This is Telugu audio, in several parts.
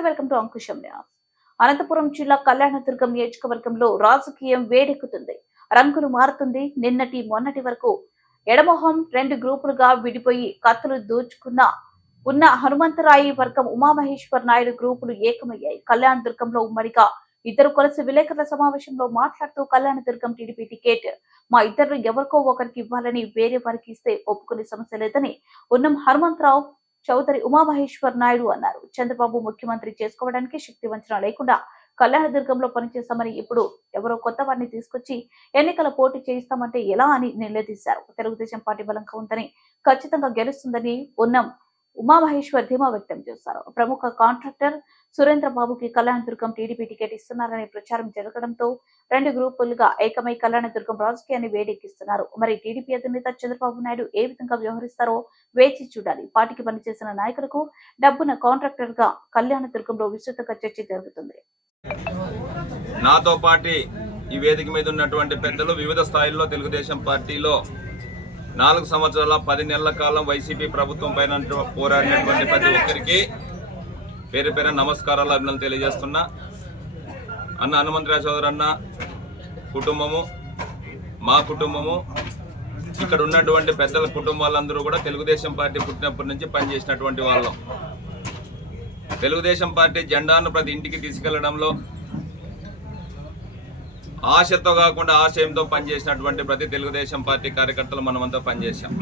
నమస్తే, welcome to Ankusam news. Anantapuram జిల్లా కళ్యాణదుర్గం నియోజకవర్గంలో రాజకీయం వేడెక్కుతుంది. రంగులు మారుతుంది. నిన్నటి మొన్నటి వరకు ఎడమొహం రెండు గ్రూపులుగా విడిపోయి కత్తులు దూచుకున్న ఉన్న హనుమంతరాయి వర్గం ఉమామహేశ్వర్ నాయుడు గ్రూపులు ఏకమయ్యాయి. కళ్యాణదుర్గంలో ఉమ్మడిగా ఇద్దరు కలిసి విలేకరుల సమావేశంలో మాట్లాడుతూ కళ్యాణదుర్గం టీడీపీ టికెట్ మా ఇద్దరు ఎవరికో ఒకరికి ఇవ్వాలని, వేరే వారికి ఇస్తే ఒప్పుకునే సమస్య లేదని ఉన్నం హనుమంతరావు చౌదరి ఉమామహేశ్వర్ నాయుడు అన్నారు. చంద్రబాబు ముఖ్యమంత్రి చేసుకోవడానికి శక్తి వంచన లేకుండా కళ్యాణదుర్గంలో పనిచేస్తామని, ఇప్పుడు ఎవరో కొత్త వారిని తీసుకొచ్చి ఎన్నికల పోటీ చేయిస్తామంటే ఎలా అని నిలదీశారు. తెలుగుదేశం పార్టీ బలంగా ఉందని, ఖచ్చితంగా గెలుస్తుందని ఉన్నం ఉమామహేశ్వర్ ధీమా వ్యక్తం చేశారు. ప్రముఖ కాంట్రాక్టర్ సురేంద్రబాబుకి కళ్యాణదుర్గం టీడీపీ టికెట్ ఇస్తున్నారనే ప్రచారం జరగడంతో రెండు గ్రూపులుగా ఏకమై కళ్యాణదుర్గం రాజకీయాన్ని వేడెక్కిస్తున్నారు. మరి టీడీపీ అధినేత చంద్రబాబు నాయుడు ఏ విధంగా వ్యవహరిస్తారో వేచి చూడాలి. పార్టీకి పనిచేసిన నాయకులకు డబ్బున కాంట్రాక్టర్ గా కళ్యాణదుర్గంలో విస్తృతంగా చర్చ జరుగుతుంది. నాతో పాటు ఈ వేదిక మీద ఉన్నటువంటి పెద్దలు వివిధ స్థాయిల్లో తెలుగుదేశం పార్టీలో 4 సంవత్సరాల 10 నెలల కాలం వైసీపీ ప్రభుత్వం పైన పోరాడినటువంటి ప్రతి ఒక్కరికి పేరు పేరు నమస్కారాలు, అభినందనలు తెలియజేస్తున్నా. అన్న హనుమంతరావు చౌదరి అన్న కుటుంబము, మా కుటుంబము, ఇక్కడ ఉన్నటువంటి పెద్దల కుటుంబాలందరూ కూడా తెలుగుదేశం పార్టీ పుట్టినప్పటి నుంచి పనిచేసినటువంటి వాళ్ళం. తెలుగుదేశం పార్టీ జెండాను ప్రతి ఇంటికి తీసుకెళ్లడంలో ఆశతో కాకుండా ఆశయంతో పనిచేసినటువంటి ప్రతి తెలుగుదేశం పార్టీ కార్యకర్తలు మనమంతా పనిచేశాం.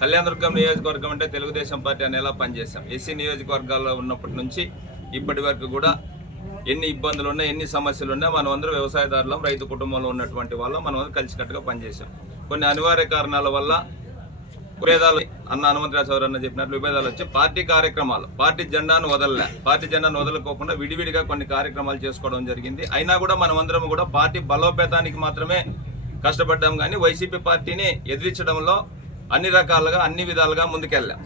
కళ్యాణదుర్గం నియోజకవర్గం అంటే తెలుగుదేశం పార్టీ అనేలా పనిచేశాం. ఎస్సీ నియోజకవర్గాల్లో ఉన్నప్పటి నుంచి ఇప్పటి వరకు కూడా ఎన్ని ఇబ్బందులు ఉన్నా, ఎన్ని సమస్యలు ఉన్నా, మనం అందరూ వ్యవసాయదారులం, రైతు కుటుంబంలో ఉన్నటువంటి వాళ్ళం, మనం అందరూ కలిసికట్టుగా పనిచేశాం. కొన్ని అనివార్య కారణాల వల్ల విభేదాలు, అన్న హనుమంతరావు చౌదరి అన్న చెప్పినట్లు విభేదాలు వచ్చి పార్టీ కార్యక్రమాలు, పార్టీ జెండాను వదలకోకుండా విడివిడిగా కొన్ని కార్యక్రమాలు చేసుకోవడం జరిగింది. అయినా కూడా మనమందరం కూడా పార్టీ బలోపేతానికి మాత్రమే కష్టపడ్డాం, కానీ వైసీపీ పార్టీని ఎదిరించడంలో అన్ని రకాలుగా, అన్ని విధాలుగా ముందుకెళ్ళాం.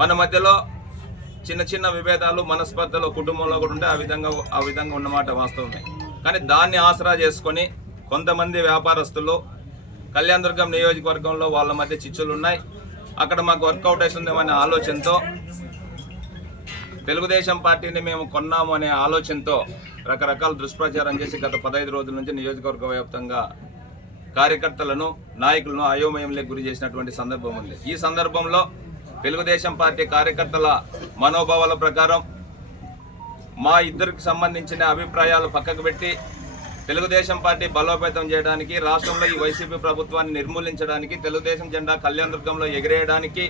మన మధ్యలో చిన్న చిన్న విభేదాలు, మనస్పర్ధలు కుటుంబంలో కూడా ఉంటే ఆ విధంగా ఉన్నమాట వాస్తవమే. కానీ దాన్ని ఆసరా చేసుకొని కొంతమంది వ్యాపారస్తులు కళ్యాణదుర్గం నియోజకవర్గంలో వాళ్ళ మధ్య చిచ్చులు ఉన్నాయి, అక్కడ మాకు వర్కౌట్ అవుతుందేమనే ఆలోచనతో, తెలుగుదేశం పార్టీని మేము కొన్నాము అనే ఆలోచనతో రకరకాల దుష్ప్రచారం చేసి గత 15 రోజుల నుంచి నియోజకవర్గ వ్యాప్తంగా కార్యకర్తలను, నాయకులను అయోమయంలోకి గురి చేసినటువంటి సందర్భం ఉంది. ఈ సందర్భంలో తెలుగుదేశం పార్టీ కార్యకర్తల మనోభావాల ప్రకారం మా ఇద్దరికి సంబంధించిన అభిప్రాయాలు పక్కకు పెట్టి తెలుగుదేశం పార్టీ బలోపేతం చేయడానికి, రాష్ట్రంలో ఈ వైసీపీ ప్రభుత్వాన్ని నిర్మూలించడానికి, తెలుగుదేశం జెండా కళ్యాణదుర్గంలో ఎగిరేయడానికి,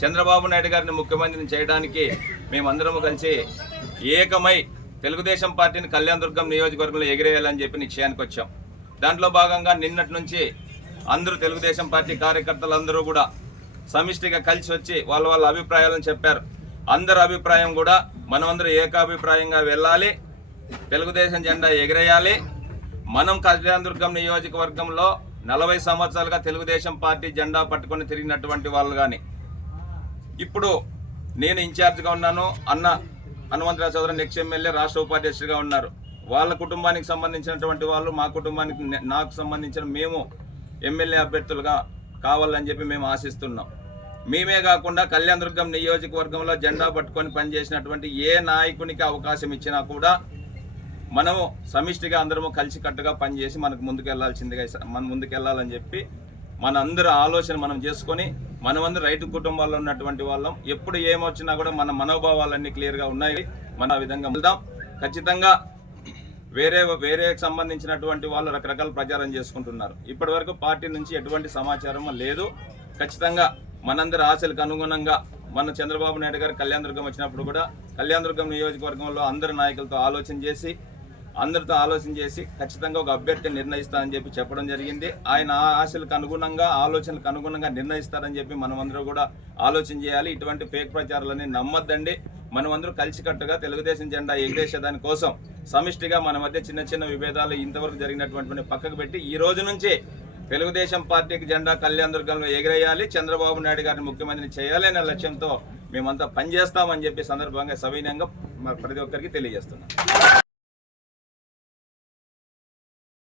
చంద్రబాబు నాయుడు గారిని ముఖ్యమంత్రిని చేయడానికి మేమందరము కలిసి ఏకమై తెలుగుదేశం పార్టీని కళ్యాణదుర్గం నియోజకవర్గంలో ఎగిరేయాలని చెప్పి నిశ్చయానికి వచ్చాం. దాంట్లో భాగంగా నిన్నటి నుంచి అందరూ తెలుగుదేశం పార్టీ కార్యకర్తలందరూ కూడా సమిష్టిగా కలిసి వచ్చి వాళ్ళ అభిప్రాయాలను చెప్పారు. అందరి అభిప్రాయం కూడా మనమందరూ ఏకాభిప్రాయంగా వెళ్ళాలి, తెలుగుదేశం జెండా ఎగిరేయాలి. మనం కళ్యాణదుర్గం నియోజకవర్గంలో 40 సంవత్సరాలుగా తెలుగుదేశం పార్టీ జెండా పట్టుకొని తిరిగినటువంటి వాళ్ళు, కానీ ఇప్పుడు నేను ఇన్ఛార్జ్గా ఉన్నాను, అన్న హనుమంతరావు చౌదరి నెక్స్ట్ ఎమ్మెల్యే రాష్ట్ర ఉపాధ్యక్షుడిగా ఉన్నారు. వాళ్ళ కుటుంబానికి సంబంధించినటువంటి వాళ్ళు, మా కుటుంబానికి, నాకు సంబంధించిన మేము ఎమ్మెల్యే అభ్యర్థులుగా కావాలని చెప్పి మేము ఆశిస్తున్నాం. మేమే కాకుండా కళ్యాణదుర్గం నియోజకవర్గంలో జెండా పట్టుకొని పనిచేసినటువంటి ఏ నాయకునికి అవకాశం ఇచ్చినా కూడా మనము సమిష్టిగా అందరము కలిసికట్టుగా పనిచేసి మనకు ముందుకెళ్ళాలని చెప్పి మన అందరి ఆలోచన మనం చేసుకొని, మనమందరూ రైతు కుటుంబాల్లో ఉన్నటువంటి వాళ్ళం. ఎప్పుడు ఏమొచ్చినా కూడా మన మనోభావాలన్నీ క్లియర్గా ఉన్నాయి. మన విధంగా వెళ్దాం. ఖచ్చితంగా వేరే సంబంధించినటువంటి వాళ్ళు రకరకాల ప్రచారం చేసుకుంటున్నారు. ఇప్పటి వరకు పార్టీ నుంచి ఎటువంటి సమాచారం లేదు. ఖచ్చితంగా మనందరి ఆశలకు అనుగుణంగా మన చంద్రబాబు నాయుడు గారు కళ్యాణదుర్గం వచ్చినప్పుడు కూడా కళ్యాణదుర్గం నియోజకవర్గంలో అందరి నాయకులతో అందరితో ఆలోచన చేసి ఖచ్చితంగా ఒక అభ్యర్థిని నిర్ణయిస్తారని చెప్పి చెప్పడం జరిగింది. ఆయన ఆశలకు అనుగుణంగా, ఆలోచనలకు అనుగుణంగా నిర్ణయిస్తారని చెప్పి మనమందరూ కూడా ఆలోచన చేయాలి. ఇటువంటి ఫేక్ ప్రచారాలన్నీ నమ్మద్దండి. మనమందరూ కలిసికట్టుగా తెలుగుదేశం జెండా ఎగిరేసేదాని కోసం సమిష్టిగా మన మధ్య చిన్న చిన్న విభేదాలు ఇంతవరకు జరిగినటువంటి పక్కకు పెట్టి ఈ రోజు నుంచి తెలుగుదేశం పార్టీకి జెండా కళ్యాణదుర్గంలో ఎగిరేయాలి, చంద్రబాబు నాయుడు గారిని ముఖ్యమంత్రిని చేయాలి అనే లక్ష్యంతో మేమంతా పనిచేస్తామని చెప్పి సందర్భంగా సవినయంగా ప్రతి ఒక్కరికి తెలియజేస్తున్నాం.